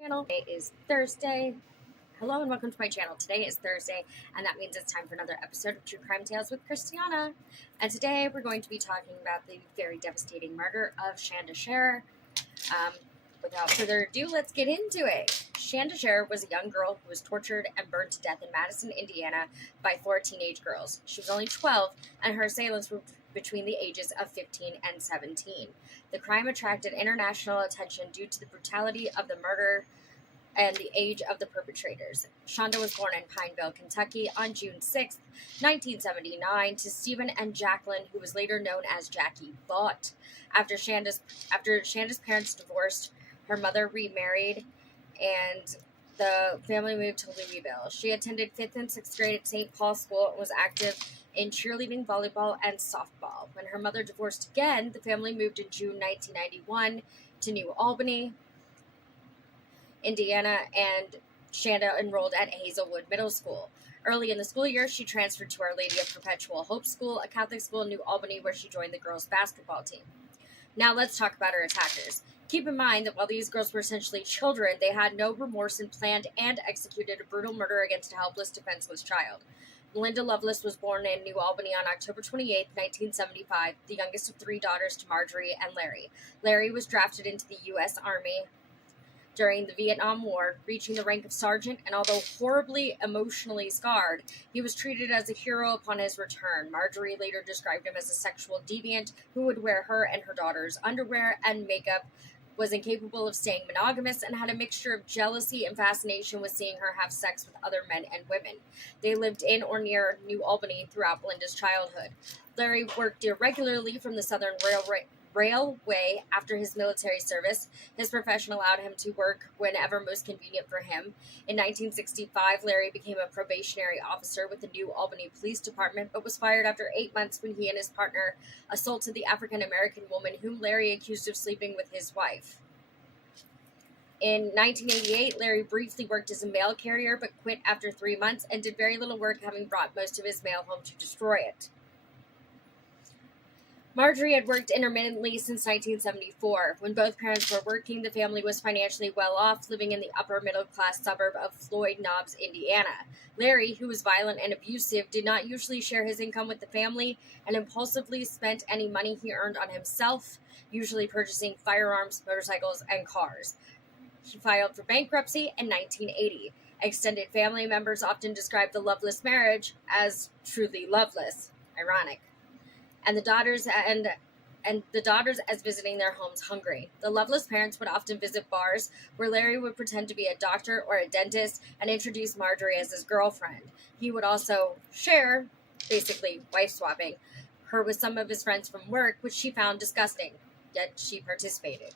Channel. Today is Thursday. Hello and welcome to my channel. Today is Thursday, and that means it's time for another episode of True Crime Tales with Christiana. And today we're going to be talking about the very devastating murder of Shanda Scherer. Without further ado, let's get into it. Shanda Scherer was a young girl who was tortured and burned to death in Madison, Indiana by 4 teenage girls. She was only 12, and her assailants were between the ages of 15 and 17. The crime attracted international attention due to the brutality of the murder and the age of the perpetrators. Shanda was born in Pineville, Kentucky on June 6, 1979, to Stephen and Jacqueline, who was later known as Jackie Bott. After Shanda's parents divorced, her mother remarried, and the family moved to Louisville. She attended 5th and 6th grade at St. Paul School and was active in cheerleading, volleyball, and softball. When her mother divorced again, the family moved in June 1991 to New Albany, Indiana, and Shanda enrolled at Hazelwood Middle School. Early in the school year, she transferred to Our Lady of Perpetual Hope School, a Catholic school in New Albany, where she joined the girls' basketball team. Now let's talk about her attackers. Keep in mind that while these girls were essentially children, they had no remorse and planned and executed a brutal murder against a helpless, defenseless child. Melinda Lovelace was born in New Albany on October 28, 1975, the youngest of 3 daughters to Marjorie and Larry. Larry was drafted into the U.S. Army during the Vietnam War, reaching the rank of sergeant, and although horribly emotionally scarred, he was treated as a hero upon his return. Marjorie later described him as a sexual deviant who would wear her and her daughter's underwear and makeup, was incapable of staying monogamous, and had a mixture of jealousy and fascination with seeing her have sex with other men and women. They lived in or near New Albany throughout Melinda's childhood. Larry worked irregularly from the Southern Railway after his military service. His profession allowed him to work whenever most convenient for him. In 1965, Larry became a probationary officer with the New Albany Police Department, but was fired after 8 months when he and his partner assaulted the African-American woman whom Larry accused of sleeping with his wife. In 1988, Larry briefly worked as a mail carrier, but quit after 3 months and did very little work, having brought most of his mail home to destroy it. Marjorie had worked intermittently since 1974. When both parents were working, the family was financially well off, living in the upper middle-class suburb of Floyd Knobs, Indiana. Larry, who was violent and abusive, did not usually share his income with the family and impulsively spent any money he earned on himself, usually purchasing firearms, motorcycles, and cars. He filed for bankruptcy in 1980. Extended family members often described the loveless marriage as truly loveless. Ironic. And the daughters as visiting their homes hungry. The Lovelace parents would often visit bars where Larry would pretend to be a doctor or a dentist and introduce Marjorie as his girlfriend. He would also share, basically wife swapping, her with some of his friends from work, which she found disgusting, yet she participated.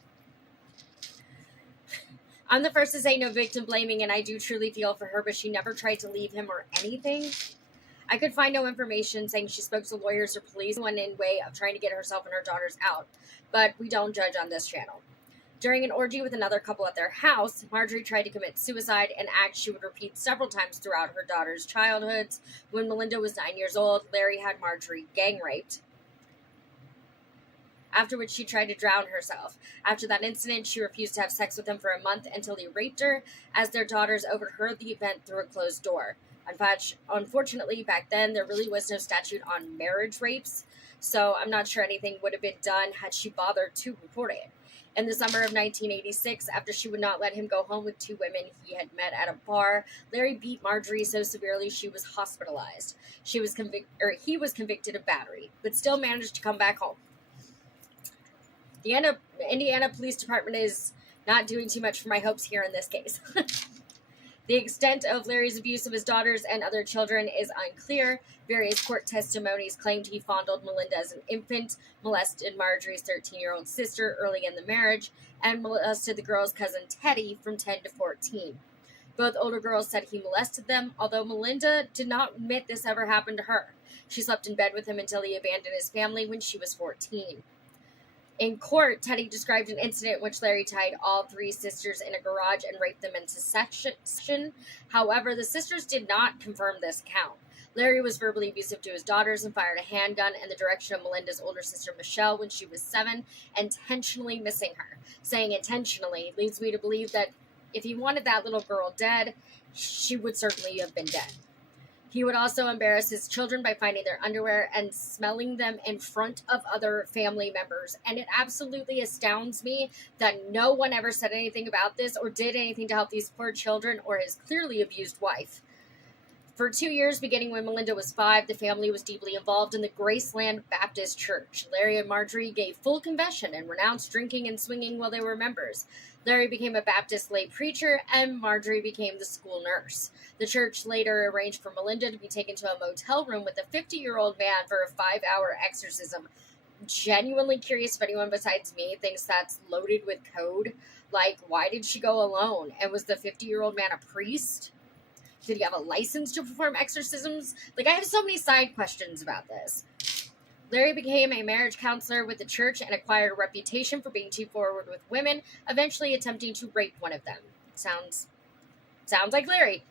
I'm the first to say no victim blaming, and I do truly feel for her, but she never tried to leave him or anything. I could find no information saying she spoke to lawyers or police, one in way of trying to get herself and her daughters out, but we don't judge on this channel. During an orgy with another couple at their house, Marjorie tried to commit suicide, an act she would repeat several times throughout her daughter's childhoods. When Melinda was 9 years old, Larry had Marjorie gang raped, after which she tried to drown herself. After that incident, she refused to have sex with him for a month until he raped her, as their daughters overheard the event through a closed door. Unfortunately, back then, there really was no statute on marriage rapes, so I'm not sure anything would have been done had she bothered to report it. In the summer of 1986, after she would not let him go home with 2 women he had met at a bar, Larry beat Marjorie so severely she was hospitalized. He was convicted of battery, but still managed to come back home. The Indiana Police Department is not doing too much for my hopes here in this case. The extent of Larry's abuse of his daughters and other children is unclear. Various court testimonies claimed he fondled Melinda as an infant, molested Marjorie's 13-year-old sister early in the marriage, and molested the girl's cousin Teddy from 10 to 14. Both older girls said he molested them, although Melinda did not admit this ever happened to her. She slept in bed with him until he abandoned his family when she was 14. In court, Teddy described an incident in which Larry tied all 3 sisters in a garage and raped them into section. However, the sisters did not confirm this account. Larry was verbally abusive to his daughters and fired a handgun in the direction of Melinda's older sister Michelle when she was 7, intentionally missing her. Saying intentionally leads me to believe that If he wanted that little girl dead, she would certainly have been dead. He would also embarrass his children by finding their underwear and smelling them in front of other family members. And it absolutely astounds me that no one ever said anything about this or did anything to help these poor children or his clearly abused wife. For 2 years, beginning when Melinda was 5, the family was deeply involved in the Graceland Baptist Church. Larry and Marjorie gave full confession and renounced drinking and swinging while they were members. Larry became a Baptist lay preacher, and Marjorie became the school nurse. The church later arranged for Melinda to be taken to a motel room with a 50-year-old man for a 5-hour exorcism. Genuinely curious if anyone besides me thinks that's loaded with code. Like, why did she go alone? And was the 50-year-old man a priest? Did he have a license to perform exorcisms? Like, I have so many side questions about this. Larry became a marriage counselor with the church and acquired a reputation for being too forward with women, eventually attempting to rape one of them. Sounds like Larry.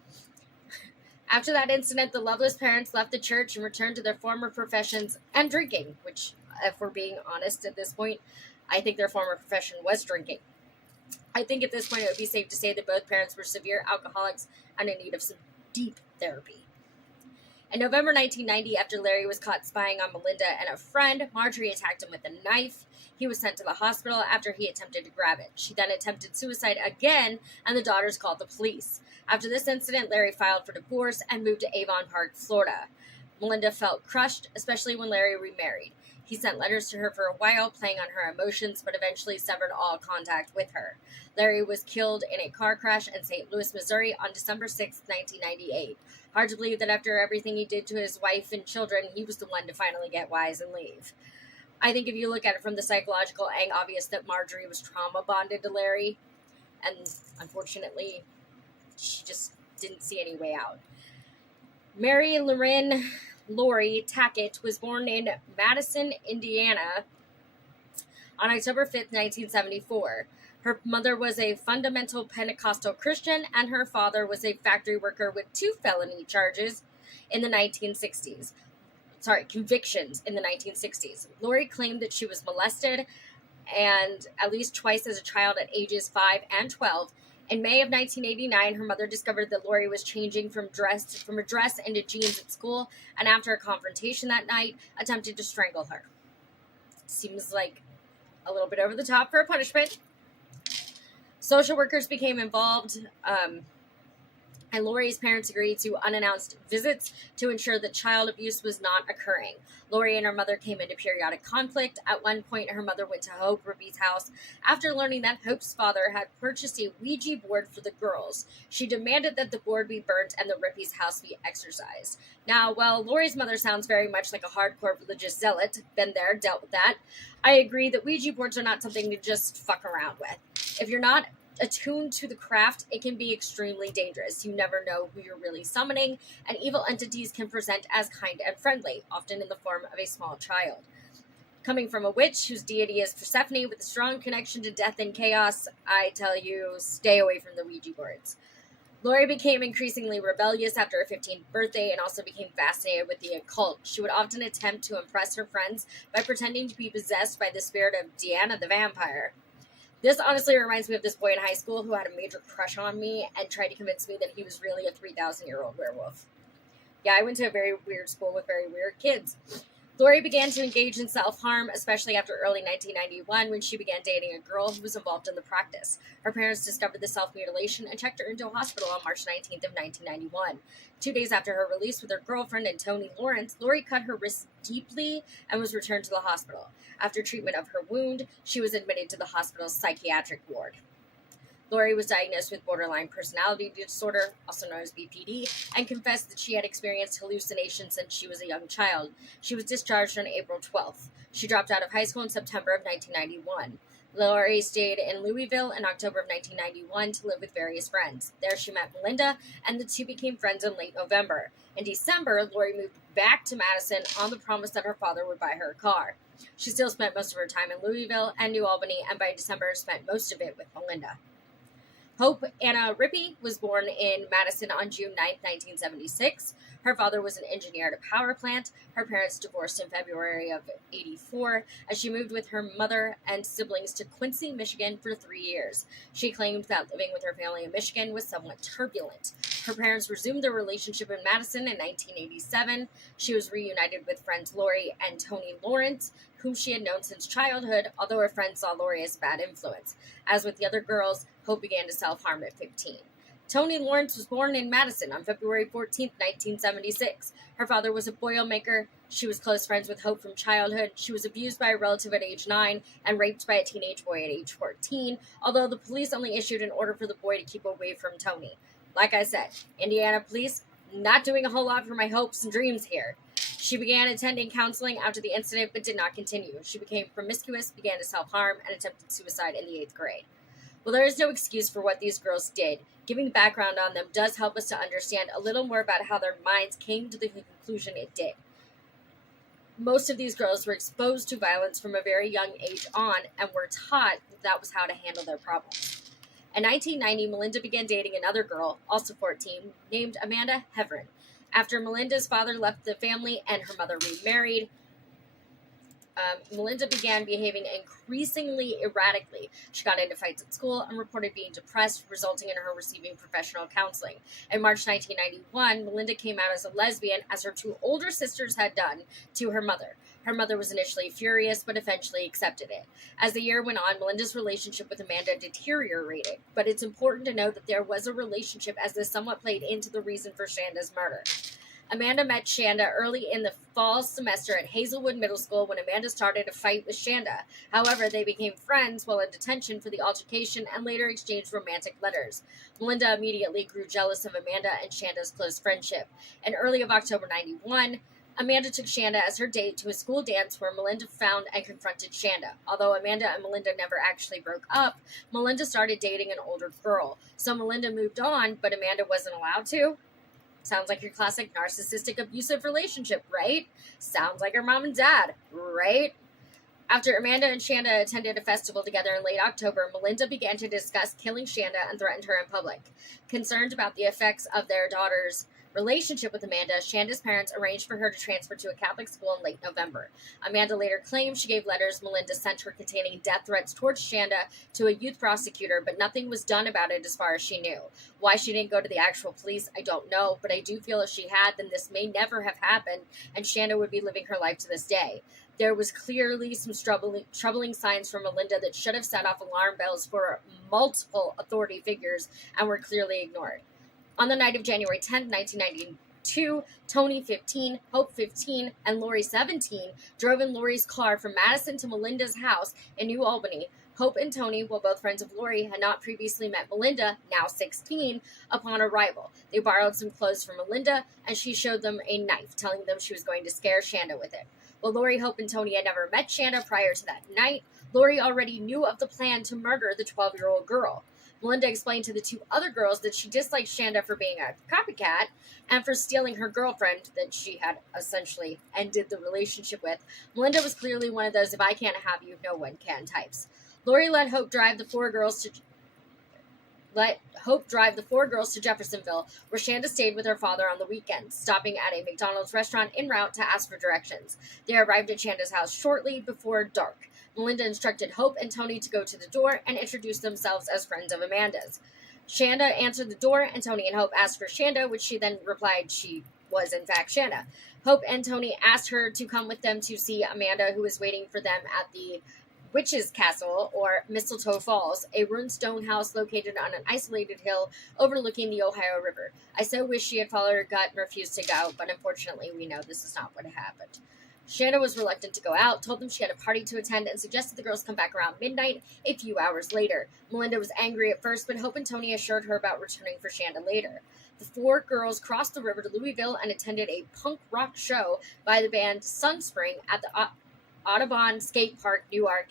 After that incident, the loveless parents left the church and returned to their former professions and drinking, which, if we're being honest at this point, I think their former profession was drinking. I think at this point it would be safe to say that both parents were severe alcoholics and in need of some deep therapy. In November 1990, after Larry was caught spying on Melinda and a friend, Marjorie attacked him with a knife. He was sent to the hospital after he attempted to grab it. She then attempted suicide again, and the daughters called the police. After this incident, Larry filed for divorce and moved to Avon Park, Florida. Melinda felt crushed, especially when Larry remarried. He sent letters to her for a while, playing on her emotions, but eventually severed all contact with her. Larry was killed in a car crash in St. Louis, Missouri on December 6, 1998. Hard to believe that after everything he did to his wife and children, he was the one to finally get wise and leave. I think if you look at it from the psychological angle, obvious that Marjorie was trauma bonded to Larry, and unfortunately, she just didn't see any way out. Mary Lori Tackett was born in Madison, Indiana on October 5th, 1974. Her mother was a fundamental Pentecostal Christian, and her father was a factory worker with 2 felony charges in the 1960s. Convictions in the 1960s. Lori claimed that she was molested and at least twice as a child at ages 5 and 12. In May of 1989, her mother discovered that Lori was changing from a dress into jeans at school, and after a confrontation that night, attempted to strangle her. Seems like a little bit over the top for a punishment. Social workers became involved, and Lori's parents agreed to unannounced visits to ensure that child abuse was not occurring. Lori and her mother came into periodic conflict. At one point, her mother went to Hope Rippey's house after learning that Hope's father had purchased a Ouija board for the girls. She demanded that the board be burnt and the Rippey's house be exorcised. Now, while Lori's mother sounds very much like a hardcore religious zealot, been there, dealt with that, I agree that Ouija boards are not something to just fuck around with. If you're not attuned to the craft, it can be extremely dangerous. You never know who you're really summoning, and evil entities can present as kind and friendly, often in the form of a small child. Coming from a witch whose deity is Persephone with a strong connection to death and chaos, I tell you, stay away from the Ouija boards. Lori became increasingly rebellious after her 15th birthday and also became fascinated with the occult. She would often attempt to impress her friends by pretending to be possessed by the spirit of Deanna the vampire. This honestly reminds me of this boy in high school who had a major crush on me and tried to convince me that he was really a 3,000-year-old werewolf. Yeah, I went to a very weird school with very weird kids. Lori began to engage in self-harm, especially after early 1991 when she began dating a girl who was involved in the practice. Her parents discovered the self-mutilation and checked her into a hospital on March 19th of 1991. 2 days after her release with her girlfriend and Tony Lawrence, Lori cut her wrist deeply and was returned to the hospital. After treatment of her wound, she was admitted to the hospital's psychiatric ward. Lori was diagnosed with borderline personality disorder, also known as BPD, and confessed that she had experienced hallucinations since she was a young child. She was discharged on April 12th. She dropped out of high school in September of 1991. Lori stayed in Louisville in October of 1991 to live with various friends. There she met Melinda, and the two became friends in late November. In December, Lori moved back to Madison on the promise that her father would buy her a car. She still spent most of her time in Louisville and New Albany, and by December spent most of it with Melinda. Hope Anna Rippey was born in Madison on June 9, 1976. Her father was an engineer at a power plant. Her parents divorced in February of '84 as she moved with her mother and siblings to Quincy, Michigan for 3 years. She claimed that living with her family in Michigan was somewhat turbulent. Her parents resumed their relationship in Madison in 1987. She was reunited with friends Lori and Tony Lawrence, whom she had known since childhood, although her friends saw Lori as a bad influence. As with the other girls, Hope began to self-harm at 15. Tony Lawrence was born in Madison on February 14, 1976. Her father was a boilermaker. She was close friends with Hope from childhood. She was abused by a relative at age 9 and raped by a teenage boy at age 14, although the police only issued an order for the boy to keep away from Tony. Like I said, Indiana police not doing a whole lot for my hopes and dreams here. She began attending counseling after the incident but did not continue. She became promiscuous, began to self-harm, and attempted suicide in the 8th grade. Well, there is no excuse for what these girls did. Giving background on them does help us to understand a little more about how their minds came to the conclusion it did. Most of these girls were exposed to violence from a very young age on and were taught that was how to handle their problems. In 1990, Melinda began dating another girl, also 14, named Amanda Heverin. After Melinda's father left the family and her mother remarried, Melinda began behaving increasingly erratically. She got into fights at school and reported being depressed, resulting in her receiving professional counseling. In March 1991, Melinda came out as a lesbian, as her 2 older sisters had done, to her mother. Her mother was initially furious, but eventually accepted it. As the year went on, Melinda's relationship with Amanda deteriorated, but it's important to note that there was a relationship, as this somewhat played into the reason for Shanda's murder. Amanda met Shanda early in the fall semester at Hazelwood Middle School when Amanda started a fight with Shanda. However, they became friends while in detention for the altercation and later exchanged romantic letters. Melinda immediately grew jealous of Amanda and Shanda's close friendship. In early of October 91, Amanda took Shanda as her date to a school dance where Melinda found and confronted Shanda. Although Amanda and Melinda never actually broke up, Melinda started dating an older girl. So Melinda moved on, but Amanda wasn't allowed to. Sounds like your classic narcissistic abusive relationship, right? Sounds like her mom and dad, right? After Amanda and Shanda attended a festival together in late October, Melinda began to discuss killing Shanda and threatened her in public. Concerned about the effects of their daughter's relationship with Amanda, Shanda's parents arranged for her to transfer to a Catholic school in late November. Amanda later claimed she gave letters Melinda sent her containing death threats towards Shanda to a youth prosecutor, but nothing was done about it as far as she knew. Why she didn't go to the actual police, I don't know, but I do feel if she had, then this may never have happened, and Shanda would be living her life to this day. There was clearly some troubling signs from Melinda that should have set off alarm bells for multiple authority figures and were clearly ignored. On the night of January 10, 1992, Tony, 15, Hope, 15, and Lori, 17, drove in Lori's car from Madison to Melinda's house in New Albany. Hope and Tony, while both friends of Lori, had not previously met Melinda, now 16, upon arrival. They borrowed some clothes from Melinda, and she showed them a knife, telling them she was going to scare Shanda with it. While Lori, Hope, and Tony had never met Shanda prior to that night, Lori already knew of the plan to murder the 12-year-old girl. Melinda explained to the 2 other girls that she disliked Shanda for being a copycat and for stealing her girlfriend that she had essentially ended the relationship with. Melinda was clearly one of those "if I can't have you, no one can" types. Lori let Hope drive the 4 girls to Jeffersonville, where Shanda stayed with her father on the weekends, stopping at a McDonald's restaurant en route to ask for directions. They arrived at Shanda's house shortly before dark. Melinda instructed Hope and Tony to go to the door and introduce themselves as friends of Amanda's. Shanda answered the door, and Tony and Hope asked for Shanda, which she then replied she was in fact Shanda. Hope and Tony asked her to come with them to see Amanda, who was waiting for them at the Witch's Castle, or Mistletoe Falls, a ruined stone house located on an isolated hill overlooking the Ohio River. I so wish she had followed her gut and refused to go, but unfortunately we know this is not what happened. Shanda was reluctant to go out, told them she had a party to attend, and suggested the girls come back around midnight a few hours later. Melinda was angry at first, but Hope and Tony assured her about returning for Shanda later. The 4 girls crossed the river to Louisville and attended a punk rock show by the band Sunspring at the Audubon Skate Park, Newark,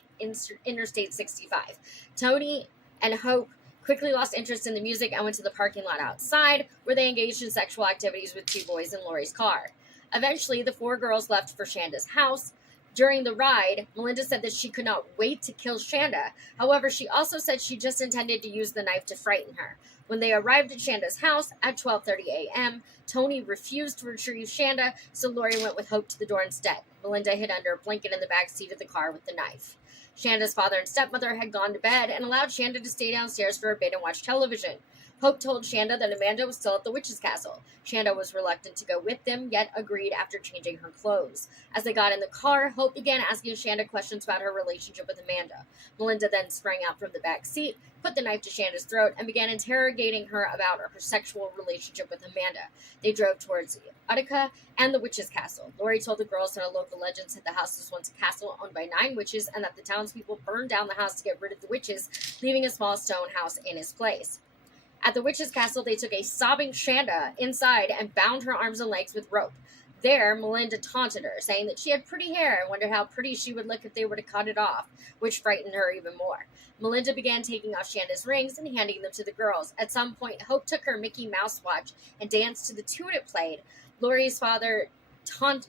Interstate 65. Tony and Hope quickly lost interest in the music and went to the parking lot outside, where they engaged in sexual activities with 2 boys in Lori's car. Eventually, the 4 girls left for Shanda's house. During the ride, Melinda said that she could not wait to kill Shanda. However, she also said she just intended to use the knife to frighten her. When they arrived at Shanda's house at 12:30 a.m., Tony refused to retrieve Shanda, so Lori went with Hope to the door instead. Melinda hid under a blanket in the back seat of the car with the knife. Shanda's father and stepmother had gone to bed and allowed Shanda to stay downstairs for a bit and watch television. Hope told Shanda that Amanda was still at the witch's castle. Shanda was reluctant to go with them, yet agreed after changing her clothes. As they got in the car, Hope began asking Shanda questions about her relationship with Amanda. Melinda then sprang out from the back seat, put the knife to Shanda's throat, and began interrogating her about her sexual relationship with Amanda. They drove towards Utica and the witch's castle. Lori told the girls that a local legend said the house was once a castle owned by 9 witches and that the townspeople burned down the house to get rid of the witches, leaving a small stone house in its place. At the witch's castle, they took a sobbing Shanda inside and bound her arms and legs with rope. There, Melinda taunted her, saying that she had pretty hair and wondered how pretty she would look if they were to cut it off, which frightened her even more. Melinda began taking off Shanda's rings and handing them to the girls. At some point, Hope took her Mickey Mouse watch and danced to the tune it played. Lori further taunted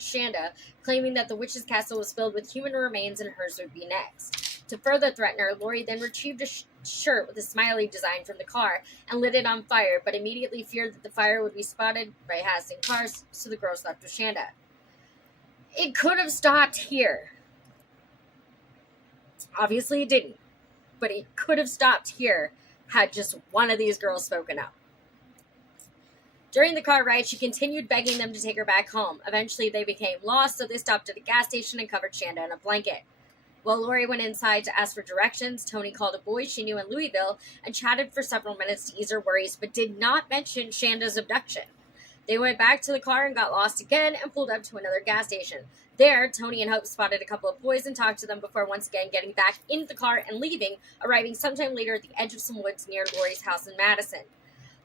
Shanda, claiming that the witch's castle was filled with human remains and hers would be next. To further threaten her, Lori then retrieved a shirt with a smiley design from the car and lit it on fire, but immediately feared that the fire would be spotted by passing cars, so the girls left with Shanda. It could have stopped here. Obviously it didn't, but it could have stopped here had just one of these girls spoken up. During the car ride, she continued begging them to take her back home. Eventually, they became lost, so they stopped at a gas station and covered Shanda in a blanket. While Lori went inside to ask for directions, Tony called a boy she knew in Louisville and chatted for several minutes to ease her worries, but did not mention Shanda's abduction. They went back to the car and got lost again and pulled up to another gas station. There, Tony and Hope spotted a couple of boys and talked to them before once again getting back into the car and leaving, arriving sometime later at the edge of some woods near Lori's house in Madison.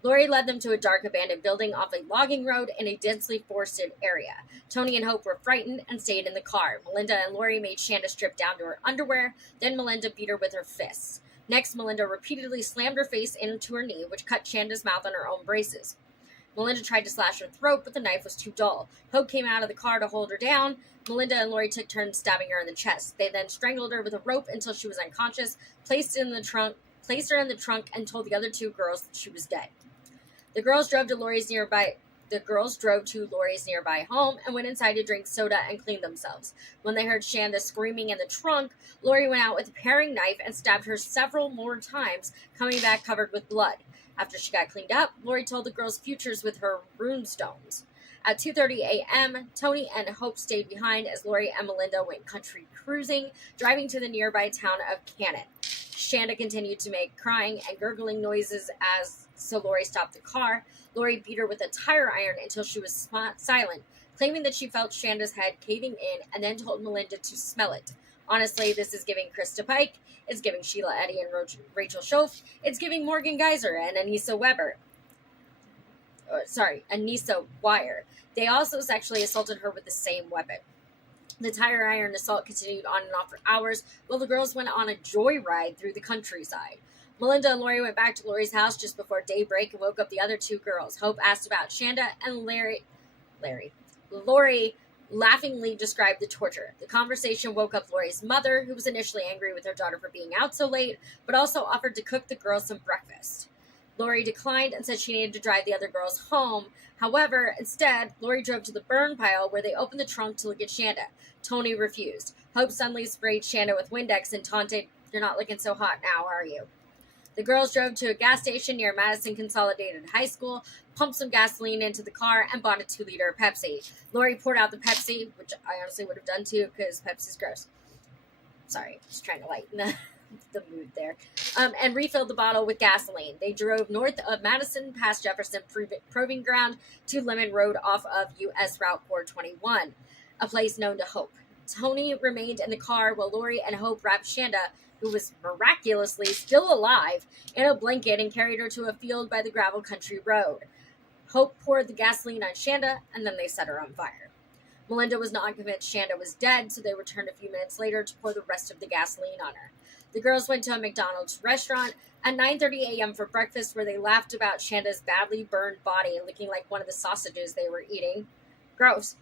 Lori led them to a dark abandoned building off a logging road in a densely forested area. Tony and Hope were frightened and stayed in the car. Melinda and Lori made Shanda strip down to her underwear, then Melinda beat her with her fists. Next, Melinda repeatedly slammed her face into her knee, which cut Shanda's mouth on her own braces. Melinda tried to slash her throat, but the knife was too dull. Hope came out of the car to hold her down. Melinda and Lori took turns stabbing her in the chest. They then strangled her with a rope until she was unconscious, placed her in the trunk, and told the other 2 girls that she was dead. The girls drove to Lori's nearby home and went inside to drink soda and clean themselves. When they heard Shanda screaming in the trunk, Lori went out with a paring knife and stabbed her several more times, coming back covered with blood. After she got cleaned up, Lori told the girls futures with her runestones. At 2:30 a.m., Tony and Hope stayed behind as Lori and Melinda went country cruising, driving to the nearby town of Cannon. Shanda continued to make crying and gurgling noises so Lori stopped the car. Lori beat her with a tire iron until she was silent, claiming that she felt Shanda's head caving in, and then told Melinda to smell it. Honestly, this is giving Krista Pike, it's giving Sheila Eddy and Rachel Schoaf, it's giving Morgan Geyser and Anissa Wire. They also sexually assaulted her with the same weapon. The tire iron assault continued on and off for hours while the girls went on a joyride through the countryside. Melinda and Lori went back to Lori's house just before daybreak and woke up the other 2 girls. Hope asked about Shanda, and Lori laughingly described the torture. The conversation woke up Lori's mother, who was initially angry with her daughter for being out so late, but also offered to cook the girls some breakfast. Lori declined and said she needed to drive the other girls home. However, instead, Lori drove to the burn pile where they opened the trunk to look at Shanda. Tony refused. Hope suddenly sprayed Shanda with Windex and taunted, "You're not looking so hot now, are you?" The girls drove to a gas station near Madison Consolidated High School, pumped some gasoline into the car, and bought a 2-liter Pepsi. Lori poured out the Pepsi, which I honestly would have done too because Pepsi's gross. Sorry, just trying to lighten the mood there. And refilled the bottle with gasoline. They drove north of Madison past Jefferson Proving Ground to Lemon Road off of U.S. Route 421, a place known to Hope. Tony remained in the car while Lori and Hope wrapped Shanda, who was miraculously still alive, in a blanket and carried her to a field by the gravel country road. Hope poured the gasoline on Shanda, and then they set her on fire. Melinda was not convinced Shanda was dead, so they returned a few minutes later to pour the rest of the gasoline on her. The girls went to a McDonald's restaurant at 9:30 a.m. for breakfast, where they laughed about Shanda's badly burned body looking like one of the sausages they were eating. Gross.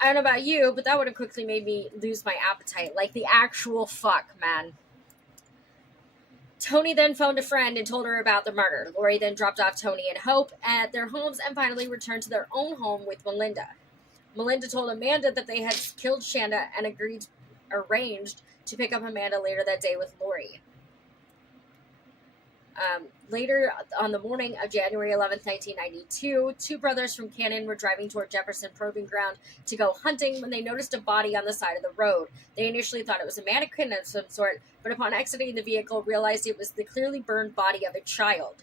I don't know about you, but that would have quickly made me lose my appetite. Like the actual fuck, man. Tony then phoned a friend and told her about the murder. Lori then dropped off Tony and Hope at their homes and finally returned to their own home with Melinda. Melinda told Amanda that they had killed Shanda and arranged to pick up Amanda later that day with Lori. Later on the morning of January 11th, 1992, two brothers from Cannon were driving toward Jefferson Proving Ground to go hunting when they noticed a body on the side of the road. They initially thought it was a mannequin of some sort, but upon exiting the vehicle, realized it was the clearly burned body of a child.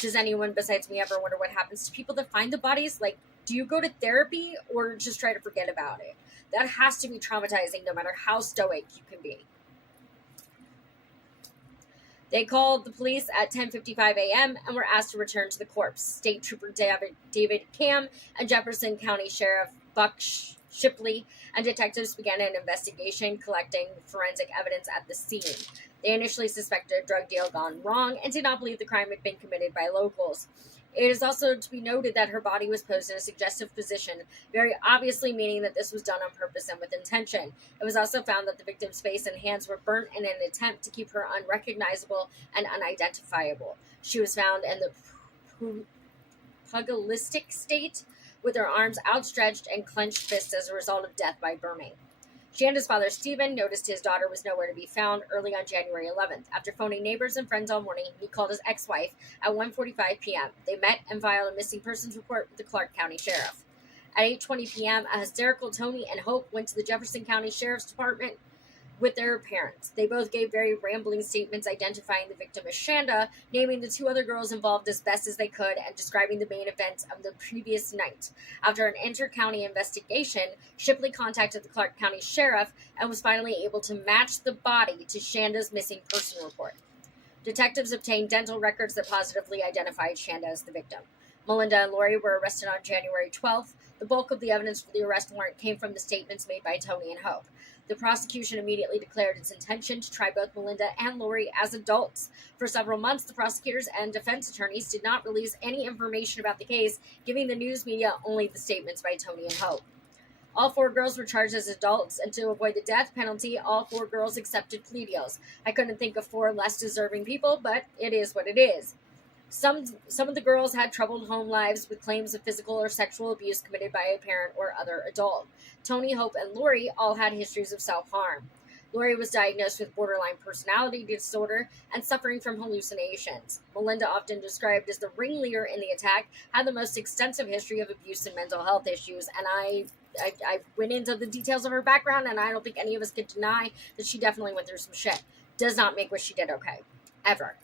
Does anyone besides me ever wonder what happens to people that find the bodies? Like, do you go to therapy or just try to forget about it? That has to be traumatizing no matter how stoic you can be. They called the police at 10:55 a.m. and were asked to return to the corpse. State Trooper David Cam and Jefferson County Sheriff Buck Shipley and detectives began an investigation collecting forensic evidence at the scene. They initially suspected a drug deal gone wrong and did not believe the crime had been committed by locals. It is also to be noted that her body was posed in a suggestive position, very obviously meaning that this was done on purpose and with intention. It was also found that the victim's face and hands were burnt in an attempt to keep her unrecognizable and unidentifiable. She was found in the pugilistic state, with her arms outstretched and clenched fists as a result of death by burning. Shanda's father, Stephen, noticed his daughter was nowhere to be found early on January 11th. After phoning neighbors and friends all morning, he called his ex-wife at 1:45 p.m. They met and filed a missing persons report with the Clark County Sheriff. At 8:20 p.m., a hysterical Tony and Hope went to the Jefferson County Sheriff's Department with their parents. They both gave very rambling statements identifying the victim as Shanda, naming the two other girls involved as best as they could, and describing the main events of the previous night. After an inter-county investigation, Shipley contacted the Clark County Sheriff and was finally able to match the body to Shanda's missing person report. Detectives obtained dental records that positively identified Shanda as the victim. Melinda and Lori were arrested on January 12th. The bulk of the evidence for the arrest warrant came from the statements made by Tony and Hope. The prosecution immediately declared its intention to try both Melinda and Lori as adults. For several months, the prosecutors and defense attorneys did not release any information about the case, giving the news media only the statements by Tony and Hope. All four girls were charged as adults, and to avoid the death penalty, all four girls accepted plea deals. I couldn't think of four less deserving people, but it is what it is. Some of the girls had troubled home lives with claims of physical or sexual abuse committed by a parent or other adult. Tony, Hope, and Lori all had histories of self-harm. Lori was diagnosed with borderline personality disorder and suffering from hallucinations. Melinda, often described as the ringleader in the attack, had the most extensive history of abuse and mental health issues, and I went into the details of her background, and I don't think any of us could deny that she definitely went through some shit. Does not make what she did okay. Ever.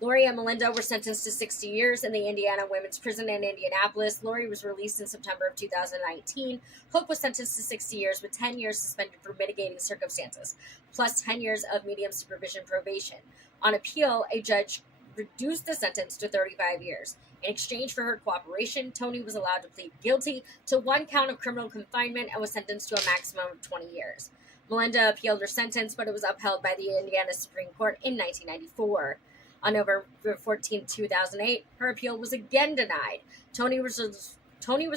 Lori and Melinda were sentenced to 60 years in the Indiana Women's Prison in Indianapolis. Lori was released in September of 2019. Hope was sentenced to 60 years with 10 years suspended for mitigating circumstances, plus 10 years of medium supervision probation. On appeal, a judge reduced the sentence to 35 years. In exchange for her cooperation, Tony was allowed to plead guilty to one count of criminal confinement and was sentenced to a maximum of 20 years. Melinda appealed her sentence, but it was upheld by the Indiana Supreme Court in 1994. On November 14, 2008, her appeal was again denied. Tony was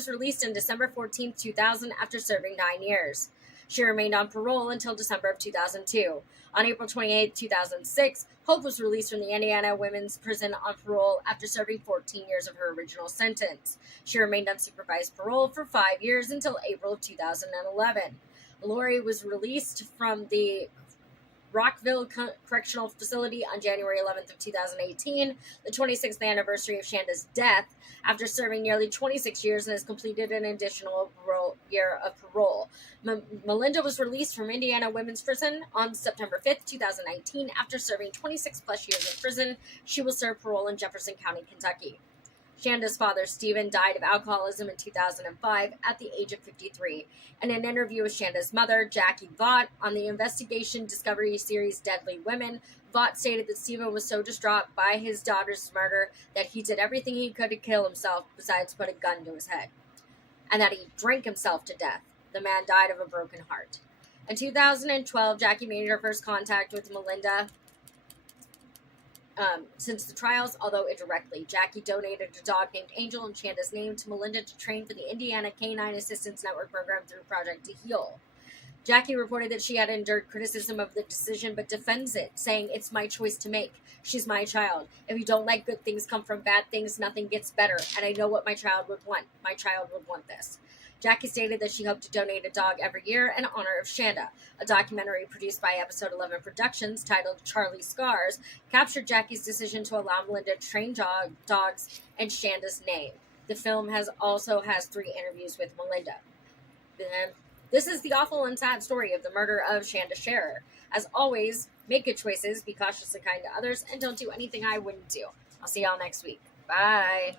released on December 14, 2000 after serving 9 years. She remained on parole until December of 2002. On April 28, 2006, Hope was released from the Indiana Women's Prison on parole after serving 14 years of her original sentence. She remained on supervised parole for 5 years until April of 2011. Lori was released from the Rockville Correctional Facility on January 11th of 2018, the 26th anniversary of Shanda's death, after serving nearly 26 years and has completed an additional year of parole. Melinda was released from Indiana Women's Prison on September 5th, 2019, after serving 26 plus years in prison. She will serve parole in Jefferson County, Kentucky. Shanda's father, Stephen, died of alcoholism in 2005 at the age of 53. In an interview with Shanda's mother, Jackie Vaught, on the investigation Discovery series Deadly Women, Vaught stated that Stephen was so distraught by his daughter's murder that he did everything he could to kill himself besides put a gun to his head, and that he drank himself to death. The man died of a broken heart. In 2012, Jackie made her first contact with Melinda since the trials, although indirectly. Jackie donated a dog named Angel in Shanda's name to Melinda to train for the Indiana Canine Assistance Network program through Project to Heal. Jackie reported that she had endured criticism of the decision but defends it, saying, "It's my choice to make. She's my child. If you don't let good things come from bad things, nothing gets better. And I know what my child would want. My child would want this." Jackie stated that she hoped to donate a dog every year in honor of Shanda. A documentary produced by Episode 11 Productions titled Charlie Scars captured Jackie's decision to allow Melinda to train dogs in Shanda's name. The film also has 3 interviews with Melinda. This is the awful and sad story of the murder of Shanda Scherer. As always, make good choices, be cautious and kind to others, and don't do anything I wouldn't do. I'll see y'all next week. Bye.